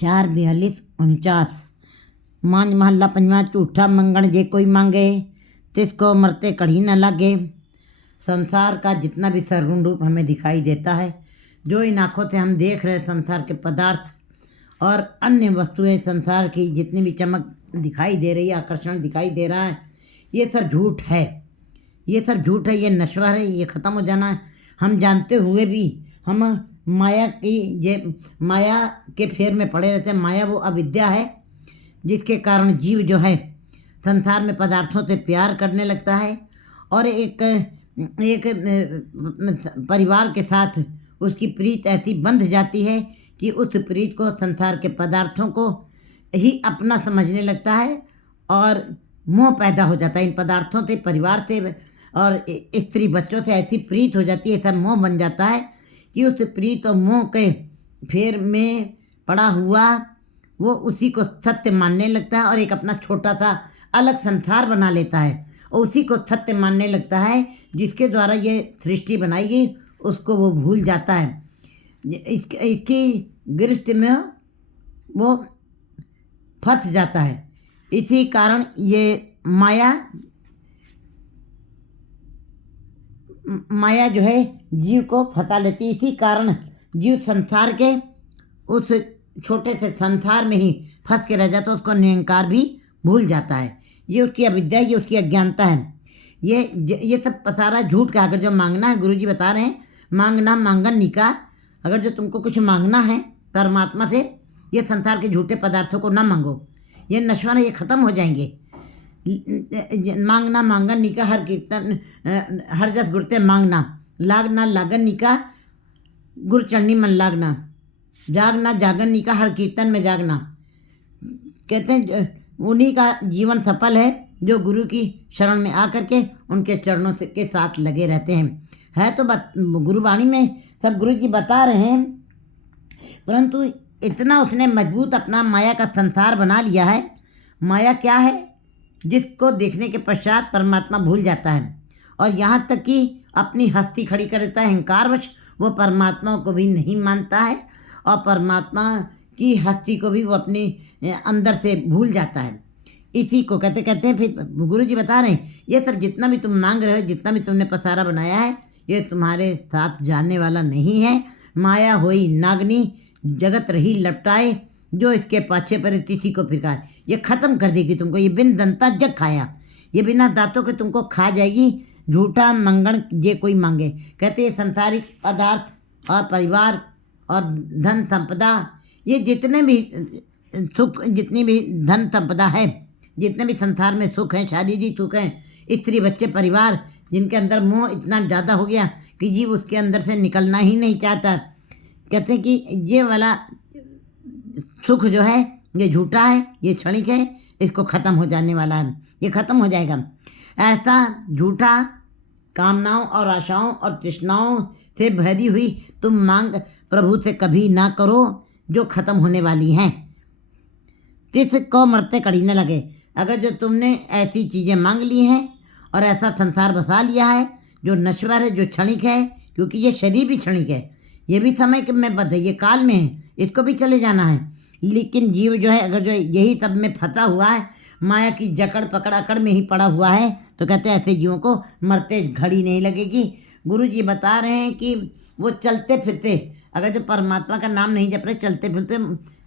4:42-49। मांझ महला पंजवा। झूठा मंगण जे कोई मांगे, तिसको मरते कड़ी न लागे। संसार का जितना भी सरगुण रूप हमें दिखाई देता है, जो इन आँखों से हम देख रहे हैं, संसार के पदार्थ और अन्य वस्तुएं, संसार की जितनी भी चमक दिखाई दे रही है, आकर्षण दिखाई दे रहा है, ये सब झूठ है। ये सब झूठ है, ये नश्वर है, ये ख़त्म हो जाना है। हम जानते हुए भी हम माया के फेर में पड़े रहते हैं। माया वो अविद्या है जिसके कारण जीव जो है संसार में पदार्थों से प्यार करने लगता है और एक परिवार के साथ उसकी प्रीत ऐसी बंध जाती है कि उस प्रीत को, संसार के पदार्थों को ही अपना समझने लगता है और मोह पैदा हो जाता है इन पदार्थों से, परिवार से और स्त्री बच्चों से ऐसी प्रीत हो जाती है, ऐसा मोह बन जाता है कि उस प्रीत और मोह के फेर में पड़ा हुआ वो उसी को सत्य मानने लगता है और एक अपना छोटा सा अलग संसार बना लेता है और उसी को सत्य मानने लगता है। जिसके द्वारा ये सृष्टि बनाई गई उसको वो भूल जाता है। इसकी गिरफ्त में वो फंस जाता है। इसी कारण ये माया जो है जीव को फंसा लेती है। इसी कारण जीव संसार के उस छोटे से संसार में ही फंस के रह जाता है, उसको निरंकार भी भूल जाता है। ये उसकी अविद्या, ये उसकी अज्ञानता है। ये सब सारा झूठ का। अगर जो मांगना है, गुरुजी बता रहे हैं, मांगना मांगन निका। अगर जो तुमको कुछ मांगना है परमात्मा से, ये संसार के झूठे पदार्थों को ना मांगो, ये नश्वर है, ये ख़त्म हो जाएंगे। मांगना मांगन निका, हर कीर्तन हर जस गुरते मांगना, लागना लागन निका, गुर चढ़नी मन लागना, जागना जागन निका, हर कीर्तन में जागना। कहते हैं उन्हीं का जीवन सफल है जो गुरु की शरण में आकर के उनके चरणों के साथ लगे रहते हैं। है तो गुरुवाणी में सब गुरु जी बता रहे हैं, परंतु इतना उसने मजबूत अपना माया का संसार बना लिया है। माया क्या है? जिसको देखने के पश्चात परमात्मा भूल जाता है और यहाँ तक कि अपनी हस्ती खड़ी कर देता है। अहंकारवश वो परमात्मा को भी नहीं मानता है और परमात्मा की हस्ती को भी वो अपने अंदर से भूल जाता है। इसी को कहते हैं फिर गुरु जी बता रहे हैं, ये सब जितना भी तुम मांग रहे हो, जितना भी तुमने पसारा बनाया है, ये तुम्हारे साथ जाने वाला नहीं है। माया होई नागनी, जगत रही लपटाए, जो इसके पाछे पर तिथि को फिरकाए। ये ख़त्म कर देगी तुमको। ये बिन दंता जग खाया, ये बिना दांतों के तुमको खा जाएगी। झूठा मंगण जे कोई मांगे। कहते हैं संसारिक पदार्थ और परिवार और धन संपदा, ये जितने भी सुख, जितनी भी धन संपदा है, जितने भी संसार में सुख हैं, शारीरिक सुख हैं, स्त्री बच्चे परिवार, जिनके अंदर मोह इतना ज़्यादा हो गया कि जीव उसके अंदर से निकलना ही नहीं चाहता। कहते हैं कि ये वाला सुख जो है ये झूठा है, ये क्षणिक है, इसको ख़त्म हो जाने वाला है, ये ख़त्म हो जाएगा। ऐसा झूठा कामनाओं और आशाओं और तृष्णाओं से भरी हुई तुम मांग प्रभु से कभी ना करो जो ख़त्म होने वाली हैं। तिसको मरते कड़ी न लगे। अगर जो तुमने ऐसी चीज़ें मांग ली हैं और ऐसा संसार बसा लिया है जो नश्वर है, जो क्षणिक है, क्योंकि ये शरीर भी क्षणिक है, ये भी समय में बद्ध है, ये काल में है, इसको भी चले जाना है। लेकिन जीव जो है अगर जो यही सब में फंसा हुआ है, माया की जकड़ पकड़ अकड़ में ही पड़ा हुआ है, तो कहते हैं ऐसे जीवों को मरते घड़ी नहीं लगेगी। गुरु जी बता रहे हैं कि वो चलते फिरते, अगर जो परमात्मा का नाम नहीं जप रहे, चलते फिरते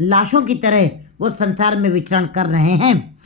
लाशों की तरह वो संसार में विचरण कर रहे हैं,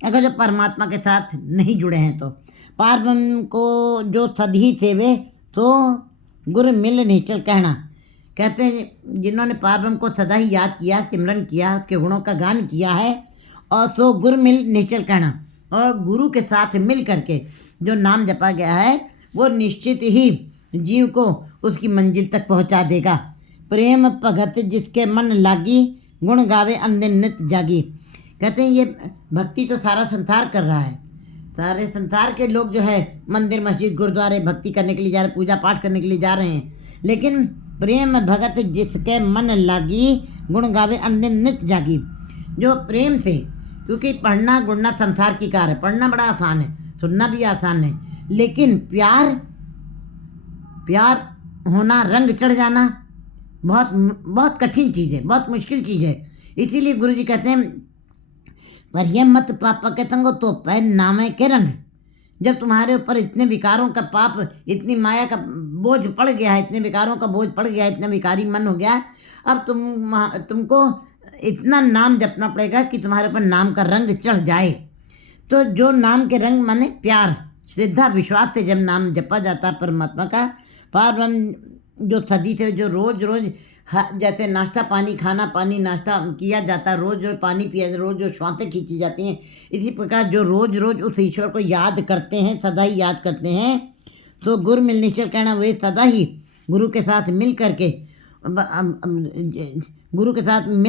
अगर जो परमात्मा के साथ नहीं जुड़े हैं। तो पारब्रह्म को जो सदी सेवे तो गुरु मिल निचल कहना। कहते हैं जिन्होंने पारब्रह्म को सदा ही याद किया, सिमरन किया, उसके गुणों का गान किया है, और तो गुरु मिल निश्चल कहना, और गुरु के साथ मिल करके जो नाम जपा गया है वो निश्चित ही जीव को उसकी मंजिल तक पहुंचा देगा। प्रेम भगत जिसके मन लागी, गुण गावे अंदिन नित जागी। कहते हैं ये भक्ति तो सारा संसार कर रहा है, सारे संसार के लोग जो है मंदिर मस्जिद गुरुद्वारे भक्ति करने के लिए जा रहे, पूजा पाठ करने के लिए जा रहे हैं, लेकिन प्रेम भगत जिसके मन लागी, गुण गावे अंदिन नित जागी। जो प्रेम से, क्योंकि पढ़ना गुणना संसार की कार है, पढ़ना बड़ा आसान है, सुनना भी आसान है, लेकिन प्यार होना, रंग चढ़ जाना, बहुत बहुत कठिन चीज़ है, बहुत मुश्किल चीज़ है। इसीलिए गुरु जी कहते हैं, पर यह मत पाप के तंगो तो पै नामे के रंग। जब तुम्हारे ऊपर इतने विकारों का पाप, इतनी माया का बोझ पड़ गया है, इतने विकारों का बोझ पड़ गया है, इतना विकारी मन हो गया है, अब तुमको इतना नाम जपना पड़ेगा कि तुम्हारे ऊपर नाम का रंग चढ़ जाए। तो जो नाम के रंग माने प्यार, श्रद्धा, विश्वास से जब नाम जपा जाता है परमात्मा का, पावन जो सदी से जो रोज रोज जैसे नाश्ता पानी, खाना पानी नाश्ता किया जाता है, रोज रोज पानी पिया, रोज रोज श्वासें खींची जाती हैं, इसी प्रकार जो रोज रोज उस ईश्वर को याद करते हैं, सदा ही याद करते हैं, तो गुरु मिल निश्चल कहना, वे सदा ही गुरु के साथ मिल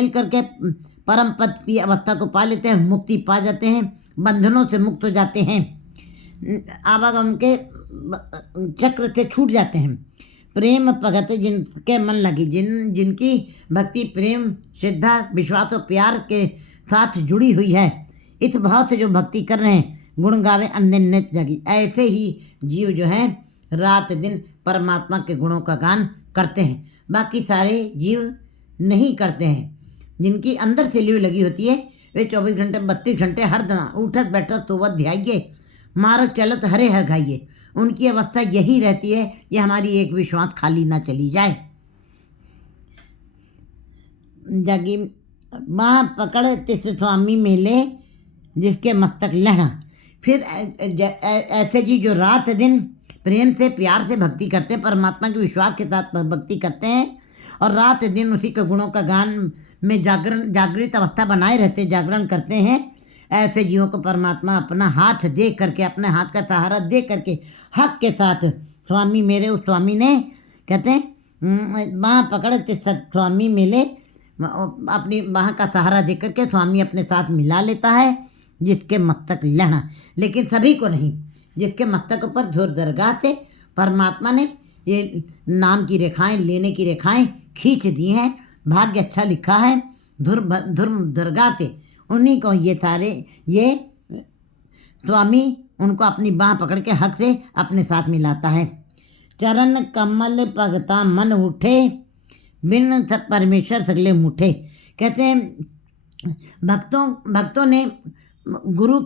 करके परम पद की अवस्था को पा लेते हैं, मुक्ति पा जाते हैं, बंधनों से मुक्त हो जाते हैं, आवागम के चक्र से छूट जाते हैं। प्रेम भगत जिनके मन लगी, जिनकी भक्ति प्रेम, श्रद्धा, विश्वास और प्यार के साथ जुड़ी हुई है, इस भाव से जो भक्ति कर रहे हैं, गुण गावे अन्य नित्य जगी, ऐसे ही जीव जो है रात दिन परमात्मा के गुणों का गान करते हैं। बाकी सारे जीव नहीं करते हैं। जिनकी अंदर से लीव लगी होती है, वे 24 घंटे 32 घंटे हरदम उठत बैठत सोवत ध्याइये, मारत चलत हरे हर खाइए। उनकी अवस्था यही रहती है, ये हमारी एक भी श्वास खाली ना चली जाए। जागी माँ पकड़ तिस स्वामी मेले, जिसके मस्तक लहना। फिर ऐसे जी जो रात दिन प्रेम से प्यार से भक्ति करते हैं, परमात्मा के विश्वास के साथ भक्ति करते हैं और रात दिन उसी के गुणों का गान में जागृत अवस्था बनाए रहते, जागरण करते हैं, ऐसे जीवों को परमात्मा अपना हाथ दे करके, अपने हाथ का सहारा दे करके हक के साथ, स्वामी मेरे, उस स्वामी ने कहते हैं बाँह पकड़ स्वामी मिले, अपनी बाँह का सहारा दे करके स्वामी अपने साथ मिला लेता है, जिसके मस्तक लहना। लेकिन सभी को नहीं, जिसके मस्तक पर धुर दरगाह से परमात्मा ने ये नाम की रेखाएं, लेने की रेखाएं खींच दी हैं, भाग्य अच्छा लिखा है, धुर दरगाह से उन्हीं को ये स्वामी उनको अपनी बाँह पकड़ के हक से अपने साथ मिलाता है। चरण कमल पगता मन उठे, बिन परमेश्वर सगले मुठे। कहते हैं भक्तों ने गुरु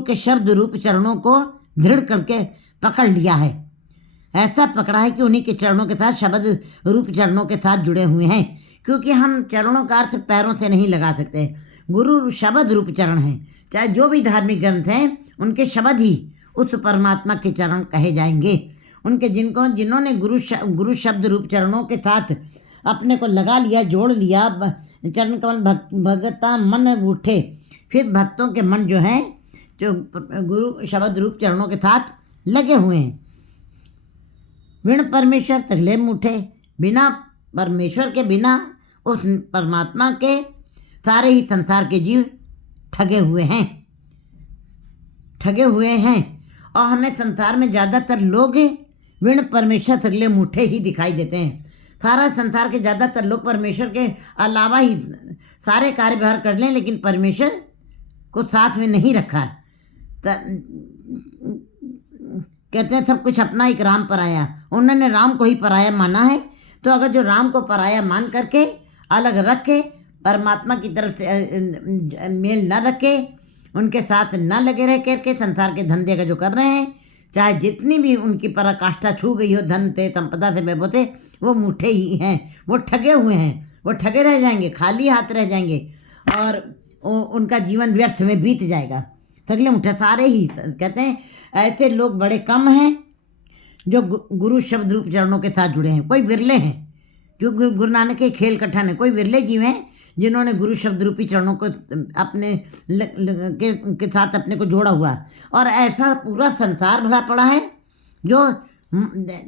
के शब्द रूप चरणों को दृढ़ करके पकड़ लिया है। ऐसा पकड़ा है कि उन्हीं के चरणों के साथ, शब्द रूप चरणों के साथ जुड़े हुए हैं, क्योंकि हम चरणों का अर्थ पैरों से नहीं लगा सकते। गुरु शब्द रूप चरण हैं, चाहे जो भी धार्मिक ग्रंथ हैं, उनके शब्द ही उस परमात्मा के चरण कहे जाएंगे। उनके जिन्होंने गुरु शब्द रूप चरणों के साथ अपने को लगा लिया, जोड़ लिया, चरण कमल भगता मन उठे। फिर भक्तों के मन जो हैं, जो गुरु शब्द रूप चरणों के साथ लगे हुए हैं, बिन परमेश्वर तगले मुठे, बिना परमेश्वर के, बिना उस परमात्मा के सारे ही संसार के जीव ठगे हुए हैं। और हमें संसार में ज़्यादातर लोग बिन परमेश्वर तगले मुठे ही दिखाई देते हैं। सारा संसार के ज़्यादातर लोग परमेश्वर के अलावा ही सारे कार्य व्यवहार कर लें, लेकिन परमेश्वर को साथ में नहीं रखा। कहते हैं सब कुछ अपना एक राम पराया, उन्होंने राम को ही पराया माना है। तो अगर जो राम को पराया मान करके अलग रख के परमात्मा की तरफ से मेल न रखे, उनके साथ न लगे रह करके संसार के धंधे का जो कर रहे हैं, चाहे जितनी भी उनकी पराकाष्ठा छू गई हो, धन थे, संपदा से, वैभव थे, वो मुठे ही हैं, वो ठगे हुए हैं, वो ठगे रह जाएंगे, खाली हाथ रह जाएंगे और उनका जीवन व्यर्थ में बीत जाएगा। सगले मुठे सारे ही। कहते हैं ऐसे लोग बड़े कम हैं जो गुरु शब्द रूप चरणों के साथ जुड़े हैं। कोई विरले हैं जो गुरु नानक के खेल कठन है, कोई विरले जीव हैं जिन्होंने गुरु शब्द रूपी चरणों को अपने के साथ अपने को जोड़ा हुआ। और ऐसा पूरा संसार भरा पड़ा है जो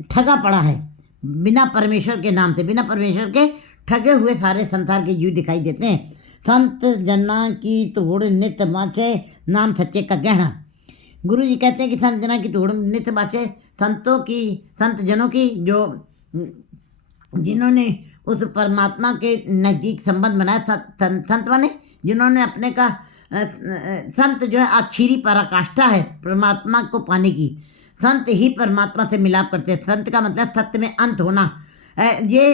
ठगा पड़ा है बिना परमेश्वर के नाम से, बिना परमेश्वर के ठगे हुए सारे संसार के जीव दिखाई देते हैं। संत जना की तोड़ नित बाँचे, नाम सच्चे का गहना। गुरु जी कहते हैं कि संत जना की तोड़ नित बाँचे, संत जनों की जो जिन्होंने उस परमात्मा के नज़दीक संबंध बनाया, संत बने जिन्होंने अपने का संत जो है आखिरी पराकाष्ठा है परमात्मा को पाने की। संत ही परमात्मा से मिलाप करते हैं। संत का मतलब सत्य में अंत होना। ये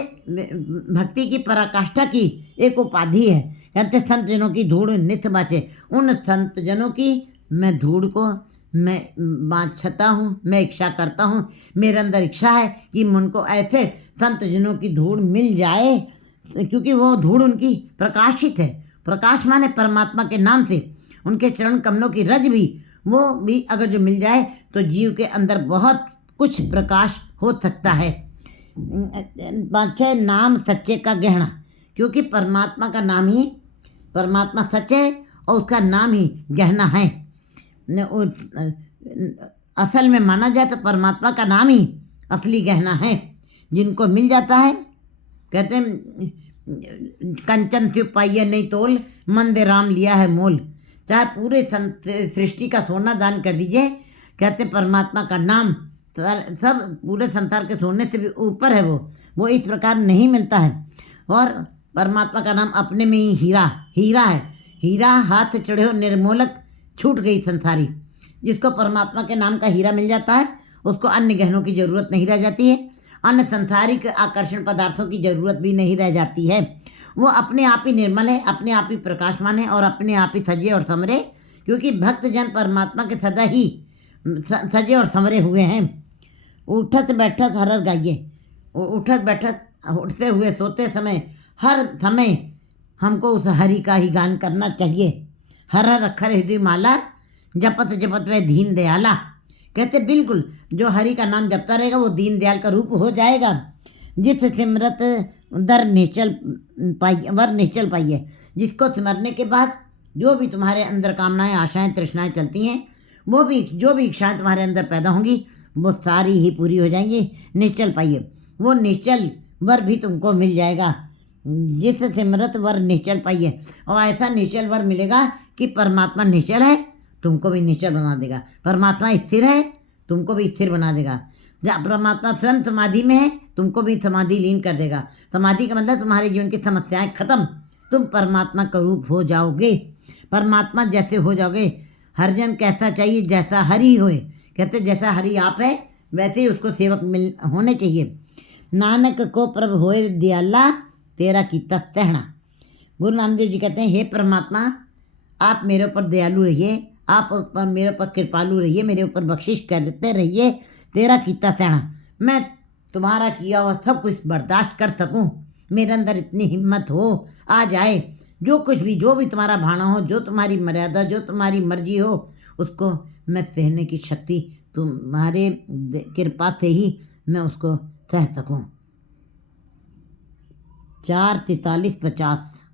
भक्ति की पराकाष्ठा की एक उपाधि है। कहते संत जनों की धूड़ नित्य बाँचे। उन संत जनों की मैं धूड़ को मैं बाँचता हूँ, मैं इच्छा करता हूँ। मेरे अंदर इच्छा है कि उनको ऐसे संत जनों की धूड़ मिल जाए, क्योंकि वो धूड़ उनकी प्रकाशित है। प्रकाश माने परमात्मा के नाम से उनके चरण कमलों की रज भी, वो भी अगर जो मिल जाए तो जीव के अंदर बहुत कुछ प्रकाश हो सकता है। पाँच छः नाम सच्चे का गहना, क्योंकि परमात्मा का नाम ही, परमात्मा सच्चे है और उसका नाम ही गहना है। असल में माना जाए तो परमात्मा का नाम ही असली गहना है। जिनको मिल जाता है, कहते हैं कंचन से पाइए नहीं तोल, मंदे राम लिया है मोल। चाहे पूरे सृष्टि का सोना दान कर दीजिए, कहते परमात्मा का नाम सब पूरे संसार के सोने से भी ऊपर है। वो इस प्रकार नहीं मिलता है। और परमात्मा का नाम अपने में ही हीरा है। हीरा हाथ चढ़े हो निर्मोलक, छूट गई संसारी। जिसको परमात्मा के नाम का हीरा मिल जाता है, उसको अन्य गहनों की जरूरत नहीं रह जाती है, अन्य संसारिक आकर्षण पदार्थों की जरूरत भी नहीं रह जाती है। वो अपने आप ही निर्मल है, अपने आप ही प्रकाशमान है और अपने आप ही सजे और समरे, क्योंकि भक्त जन परमात्मा के सदा ही सजे और समरे हुए हैं। उठत बैठत हर गाइए, उठत बैठत, उठते हुए सोते समय, हर समय हमको उस हरि का ही गान करना चाहिए। हर हर अक्षर हृदय माला, जपत जपत वह दीन दयाला। कहते बिल्कुल जो हरि का नाम जपता रहेगा वो दीन दयाल का रूप हो जाएगा। जिस सिमरत वर निश्चल पाइए, जिसको सिमरने के बाद जो भी तुम्हारे अंदर कामनाएं, आशाएं, तृष्णाएं चलती हैं, वो भी जो भी इच्छाएं तुम्हारे अंदर पैदा होंगी वो सारी ही पूरी हो जाएंगी। निश्चल पाइए, वो निश्चल वर भी तुमको मिल जाएगा। जिस सिमरत वर निश्चल पाइए, और ऐसा निश्चल वर मिलेगा कि परमात्मा निश्चल है, तुमको भी निश्चल बना देगा। परमात्मा स्थिर है, तुमको भी स्थिर बना देगा। जब परमात्मा स्वयं समाधि में है, तुमको भी समाधि लीन कर देगा। समाधि का मतलब तुम्हारे जीवन की समस्याएं खत्म, तुम परमात्मा का रूप हो जाओगे। परमात्मा जैसे हो जाओगे। हर जन कैसा चाहिए, जैसा हरि होए। कहते जैसा हरि आप है वैसे ही उसको सेवक होने चाहिए। नानक को प्रभु होए दयाला, तेरा कीता सहना। गुरु नानक देव जी कहते हैं, हे परमात्मा आप मेरे ऊपर दयालु रहिए, आप मेरे ऊपर कृपालु रहिए, मेरे ऊपर बख्शिश करते रहिए। तेरा कीता सहना, मैं तुम्हारा किया हुआ सब कुछ बर्दाश्त कर सकूं। मेरे अंदर इतनी हिम्मत हो आ जाए, जो कुछ भी, जो भी तुम्हारा भाना हो, जो तुम्हारी मर्यादा, जो तुम्हारी मर्जी हो, उसको मैं सहने की शक्ति तुम्हारे कृपा से ही मैं उसको सह सकूं। 4:43:50